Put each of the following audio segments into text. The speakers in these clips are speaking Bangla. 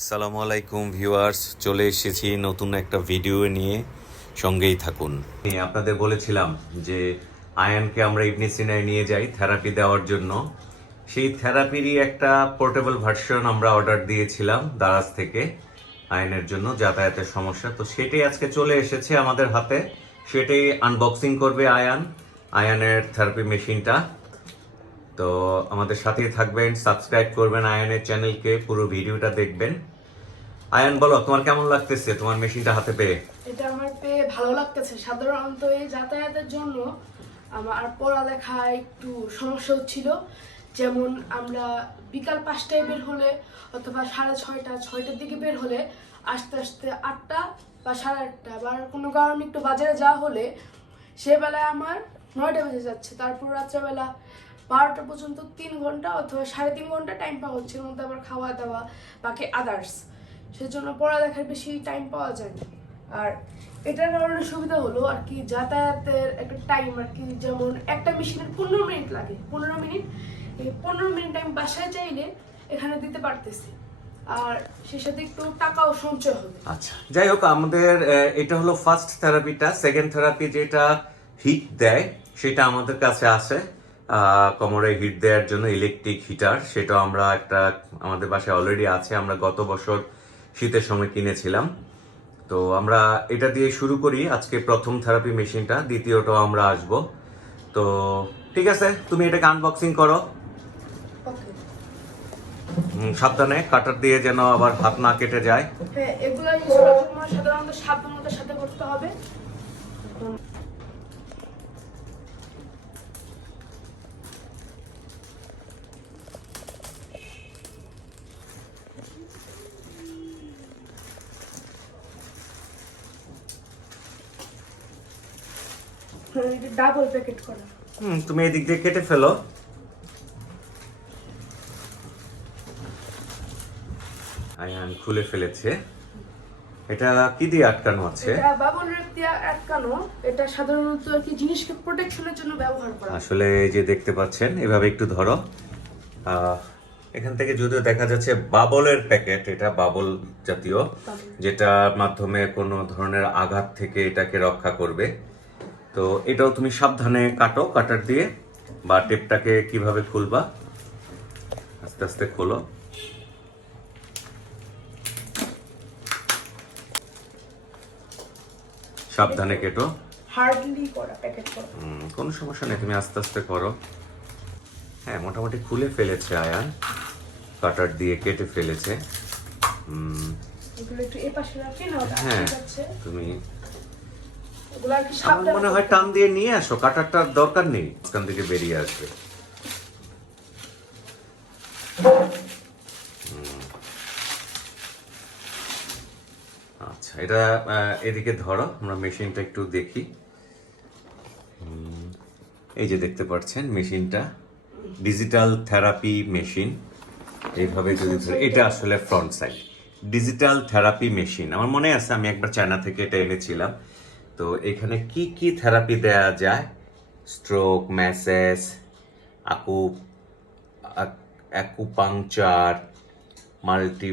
আসসালামু আলাইকুম ভিউয়ার্স, চলে এসেছি নতুন একটা ভিডিও নিয়ে। সঙ্গেই থাকুন। আপনাদের বলেছিলাম যে আয়ানকে আমরা ইবনি সিনায় নিয়ে যাই থেরাপি দেওয়ার জন্য। সেই থেরাপিরই একটা পোর্টেবল ভার্সন আমরা অর্ডার দিয়েছিলাম দারাজ থেকে আয়নের জন্য যাতায়াতের সমস্যা। তো সেটাই আজকে চলে এসেছে আমাদের হাতে। সেটাই আনবক্সিং করবে আয়ান। আয়ানের থেরাপি মেশিনটা। তো আমাদের সাথেই থাকবেন সাবস্ক্রাইব করবেন আয়নের চ্যানেলকে পুরো ভিডিওটা দেখবেন। আয়ন, বলো, তোমার কেমন লাগতেছে? তোমার মেশিনটা হাতে পেয়ে? এটা আমার পেয়ে ভালো লাগতেছে। সাধারণত এই যাতায়াতের জন্য আমার পড়ালেখা একটু সমস্যা হচ্ছিল। যেমন আমরা বিকাল পাঁচটায় বের হলে অথবা সাড়ে ছয়টা, ছয়টার দিকে বের হলে আস্তে আস্তে আটটা বা সাড়ে আটটা বা কোনো কারণে একটু বাজারে যাওয়া হলে সেবেলায় আমার নয়টা বেজে যাচ্ছে। তারপর রাত্রেবেলা বারোটা পর্যন্ত তিন ঘণ্টা অথবা সাড়ে তিন ঘণ্টা টাইম পাওয়া হচ্ছে। এর মধ্যে আবার খাওয়া দাওয়া, বাকি আদার্স সেজন্য পড়ালেখার বেশি টাইম পাওয়া যায় আর এটার কারণে সুবিধা হলো আর কি, যাতায়াতের একটা টাইম আর কি, যেমন একটা মেশিনের পনেরো মিনিট লাগে। পনেরো মিনিট পনেরো মিনিট টাইম বাসায় চাইলে এখানে দিতে পারতেছি। আর সে সাথে একটু টাকাও সঞ্চয় হবে। আচ্ছা যাই হোক, আমাদের এটা হলো ফার্স্ট থেরাপিটা সেকেন্ড থেরাপি যেটা হিট দেয় সেটা আমাদের কাছে আহ, কোমরে হিট দেওয়ার জন্য ইলেকট্রিক হিটার সেটা আমরা একটা আমাদের বাসায় অলরেডি আছে আমরা গত বছর শীতের সময় কিনেছিলাম। তো আমরা এটা দিয়ে শুরু করি আজকে প্রথম থেরাপি মেশিনটা দ্বিতীয়টাও আমরা আসব। তো ঠিক আছে তুমি এটাকে আনবক্সিং করো। সাবধানে কাটার দিয়ে যেন আবার হাত না কেটে যায়। এগুলো সাধারণত সাবধানতার সাথে করতে হবে। ডাবল প্যাকেট করা হুম, তুমি এদিক দিয়ে কেটে ফেলো। আয়ান খুলে ফেলেছে। এটা কি দিয়ে আটকানো আছে? এটা বাবল রেপ দিয়ে আটকানো। এটা সাধারণত আর কি জিনিসকে প্রোটেকশনের জন্য ব্যবহার করা আসলে এই যে দেখতে পাচ্ছেন এভাবে একটু ধরো। আহ, এখান থেকে যদিও দেখা যাচ্ছে বাবলের প্যাকেট এটা বাবল জাতীয় যেটার মাধ্যমে কোনো ধরনের আঘাত থেকে এটাকে রক্ষা করবে। তো এটাও তুমি সাবধানে কাটো কাটার দিয়ে বা টেপটাকে কীভাবে খুলবা আস্তে আস্তে খোলো। সাবধানে কেটো। হার্ডলি করা প্যাকেট করা। কোনো সমস্যা নেই তুমি আস্তে আস্তে করো। হ্যাঁ মোটামুটি খুলে ফেলেছে আয়ান। কাটার দিয়ে কেটে ফেলেছে। এগুলো একটু রাখি না হ্যাঁ যাচ্ছে? তুমি আমার মনে হয় টান দিয়ে নিয়ে আসো কাটারটার দরকার নেই ওখান থেকে বেরিয়ে আসবে। আচ্ছা এটা এদিকে ধরো আমরা মেশিনটা একটু দেখি। এই যে দেখতে পাচ্ছেন মেশিনটা ডিজিটাল থেরাপি মেশিন এইভাবে যদি ধরে এটা আসলে front side. Digital therapy machine আমার মনে আছে আমি একবার চায়না থেকে এটা এনেছিলাম। তো এখানে কি কি থেরাপি দেয়া যায়? স্ট্রোক ম্যাসেজ আকু অ্যাকুপাংচার মাল্টি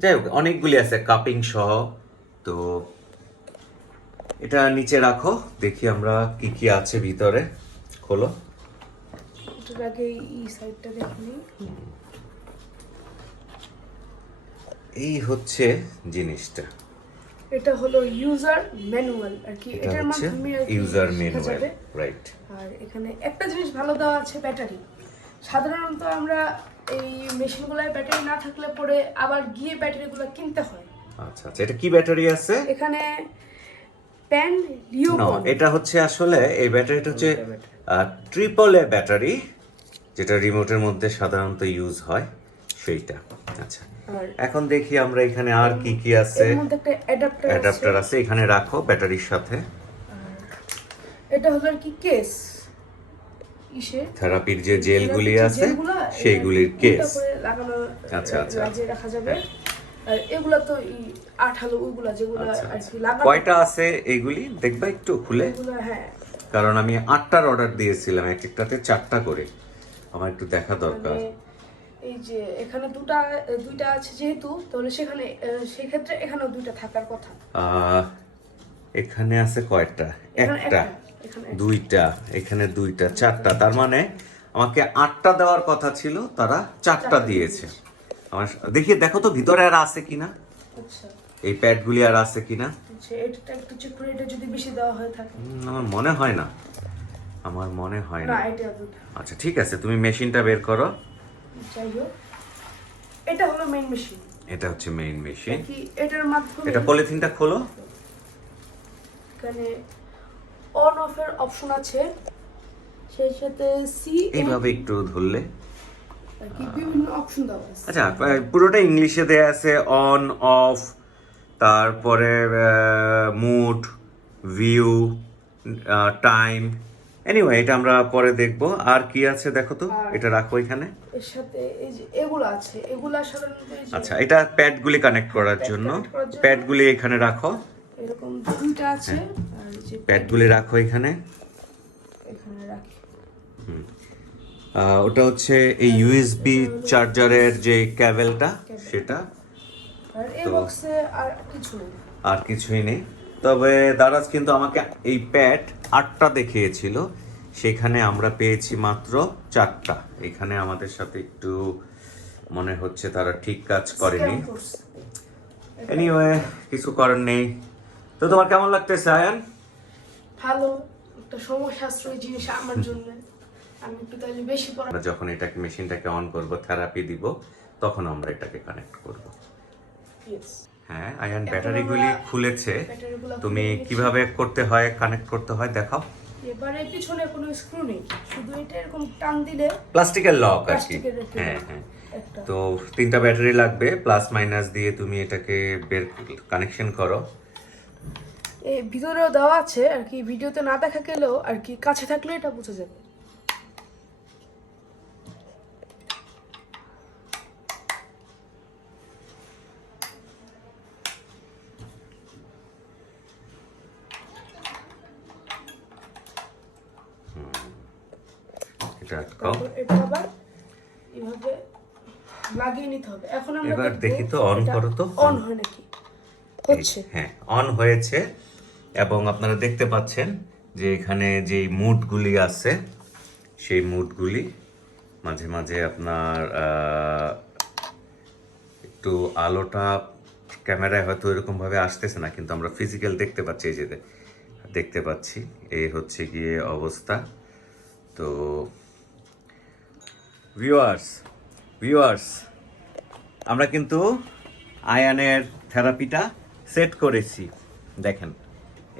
যাই হোক অনেকগুলি আছে কাপিং সহ। তো এটা নিচে রাখো দেখি আমরা কি কি আছে ভিতরে। খোলো। এই হচ্ছে জিনিসটা। এটা হলো ইউজার ম্যানুয়াল আর কি এটা এটার হচ্ছে মাধ্যমে ইউজার ম্যানুয়াল রাইট আর এখানে একটা জিনিস ভালো দেওয়া আছে ব্যাটারি সাধারণত আমরা এই মেশিনগুলোয় ব্যাটারি না থাকলে পরে আবার গিয়ে ব্যাটারিগুলো কিনতে হয়। আচ্ছা আচ্ছা এটা কি ব্যাটারি আছে? এখানে প্যান লিও না এটা হচ্ছে আসলে এই ব্যাটারিটা হচ্ছে ট্রিপল এ ব্যাটারি যেটা রিমোটের মধ্যে সাধারণত ইউজ হয় সেইটা। আচ্ছা। এখন দেখি আমরা এখানে আর কি কি আছে। অ্যাডাপ্টার আছে। এখানে রাখো ব্যাটারির সাথে। এটা হলো কি কেস থেরাপির যে জেলগুলি আছে সেইগুলির কেস আচ্ছা, আচ্ছা। রাখা যাবে। আর এগুলা তো আঠালো ওগুলা যেগুলো আচ্ছা, আর আচ্ছা। কি লাগানো। কয়টা আছে এইগুলি দেখবা একটু খুলে। হ্যাঁ। কারণ আমি আটটার অর্ডার দিয়েছিলাম এক একটাতে চারটা করে। আমার একটু দেখা দরকার। মানে এই যে এখানে দুটা দুইটা আছে যেহেতু তাহলে সেখানে সেক্ষেত্রে এখানেও দুইটা থাকার কথা। এখানে আছে কয়টা? একটা দুইটা এখানে দুইটা চারটা। তার মানে আমাকে আটটা দেওয়ার কথা ছিল তারা চারটা দিয়েছে। আমার দেখি দেখো তো ভিতরে আর আছে কিনা। আচ্ছা। এই প্যাডগুলি আর আছে কিনা? আচ্ছা এটা একটু চেক এটা যদি বেশি দেওয়া হয়ে থাকে। আমার মনে হয় না। আমার মনে হয় না। আচ্ছা ঠিক আছে তুমি মেশিনটা বের করো। যাই হোক। এটা হলো মেইন মেশিন এটা হচ্ছে মেইন মেশিন এটার মাধ্যমে এটা পলিথিনটা খোলো। এখানে অন অফ এর অপশন আছে। সেই সাথে সি এইভাবে একটু ধরলে। বিভিন্ন অপশন দেওয়া আছে। আচ্ছা পুরোটা ইংলিশে দেয়া আছে অন অফ তারপরে মুড ভিউ টাইম এনিওয়ে এটা আমরা পরে দেখব। আর কি আছে দেখো তো? এটা রাখো এখানে। এর সাথে এই যে এগুলো আছে এগুলা সাধারণত আচ্ছা এটা প্যাডগুলি কানেক্ট করার জন্য। প্যাডগুলি এখানে রাখো। এরকম দুইটা আছে। হ্যাঁ। আর যে প্যাডগুলি রাখো এখানে। এখানে রাখি। আহ, ওটা হচ্ছে এই ইউএসবি চার্জারের যে ক্যাবেলটা সেটা। আর এই বক্সে আর কিছু নেই। আর কিছুই নেই। তবে দারাজ কিন্তু আমাকে এই প্যাড আটটা দেখিয়েছিল। সেখানে আমরা পেয়েছি মাত্র চারটা। এখানে আমাদের সাথে একটু মনে হচ্ছে তারা ঠিক কাজ করেনি। এনিওয়ে কিছু করার নেই। তো তোমার কেমন লাগতেছে আয়ান? ভালো। একটা সময় সাশ্রয়ী জিনিস আমার জন্য। আমি একটু তাহলে বেশি পড়া যখন এটাকে মেশিনটাকে অন করব থেরাপি দিব তখন আমরা এটাকে কানেক্ট করব. হ্যাঁ আয়ান ব্যাটারিগুলি খুলেছে। তুমি কীভাবে করতে হয় কানেক্ট করতে হয় দেখাও। এবারে পিছনে কোনো স্ক্রু নেই শুধু এটা এরকম টান দিলে প্লাস্টিকের লক আর কি। হ্যাঁ হ্যাঁ। তো তিনটা ব্যাটারি লাগবে প্লাস মাইনাস দিয়ে তুমি এটাকে বের কানেকশন করো। এই ভিতরেও দেওয়া আছে আর কি ভিডিওতে না দেখা গেলেও আর কি কাছে থাকলে এটা বোঝা যাবে এটা আটকাও এটা আবার এভাবে লাগিয়ে নিতে হবে। এখন আমরা এবার দেখি তো এটা করো তো। on হয় নাকি? হচ্ছে। হ্যাঁ অন হয়েছে এবং আপনারা দেখতে পাচ্ছেন যে এখানে যে মুডগুলি আছে সেই মুডগুলি মাঝে মাঝে আপনার একটু আলোটা ক্যামেরায় হয়তো এরকম ভাবে আসতেছে না কিন্তু আমরা ফিজিক্যাল দেখতে পাচ্ছি এই যে দেখতে পাচ্ছি। এই হচ্ছে গিয়ে অবস্থা। তো ভিউয়ার্স ভিউয়ার্স আমরা কিন্তু আয়ানের থেরাপিটা সেট করেছি। দেখেন,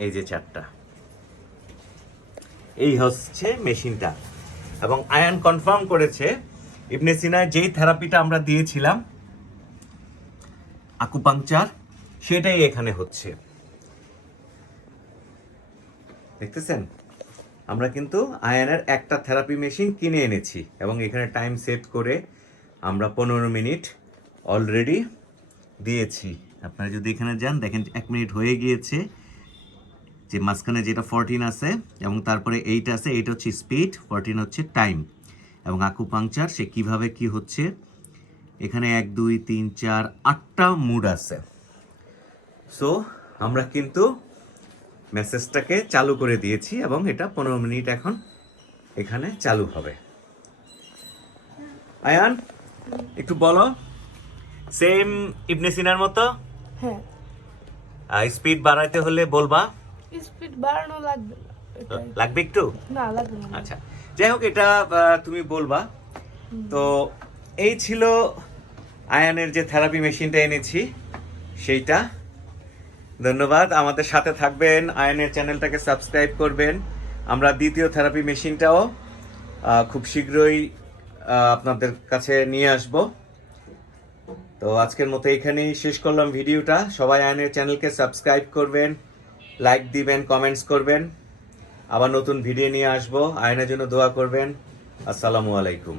এই যে চারটা এই হচ্ছে মেশিনটা। এবং আয়ান কনফার্ম করেছে, ইবনে সিনায় যেই থেরাপিটা আমরা দিয়েছিলাম আকুপাংচার সেটাই এখানে হচ্ছে। দেখতেছেন? আমরা কিন্তু আয়ানের একটা থেরাপি মেশিন কিনে এনেছি এবং এখানে টাইম সেট করে আমরা পনেরো মিনিট অলরেডি দিয়েছি। আপনারা যদি এখানে যান, দেখেন এক মিনিট হয়ে গিয়েছে। যে মাঝখানে যেটা ফরটিন আছে এবং তারপরে এইট আছে এইট হচ্ছে স্পিড ফরটিন হচ্ছে টাইম এবং আকুপাংচার সে কীভাবে কি হচ্ছে? এখানে এক, দুই, তিন, চার, আটটা মুড আছে। সো আমরা কিন্তু মেসেজটাকে চালু করে দিয়েছি এবং এটা পনেরো মিনিট এখন এখানে চালু হবে। আয়ান একটু বলো। সেম ইবনে সিনার মতো? হ্যাঁ। স্পিড বাড়াইতে হলে বলবা? স্পিড বাড়ানো লাগবে লাগবে একটু? না লাগবে না। আচ্ছা। যাই হোক এটা তুমি বলবা। তো এই ছিল আয়ানের যে থেরাপি মেশিনটা এনেছি সেইটা। ধন্যবাদ। আমাদের সাথে থাকবেন। আয়নের চ্যানেলটাকে সাবস্ক্রাইব করবেন। আমরা দ্বিতীয় থেরাপি মেশিনটাও খুব শীঘ্রই আপনাদের কাছে নিয়ে আসব। তো আজকের মতো এখানেই শেষ করলাম ভিডিওটা। সবাই আয়নের চ্যানেলকে সাবস্ক্রাইব করবেন, লাইক দিবেন, কমেন্টস করবেন। আবার নতুন ভিডিও নিয়ে আসব। আয়নের জন্য দোয়া করবেন। আসসালামু আলাইকুম।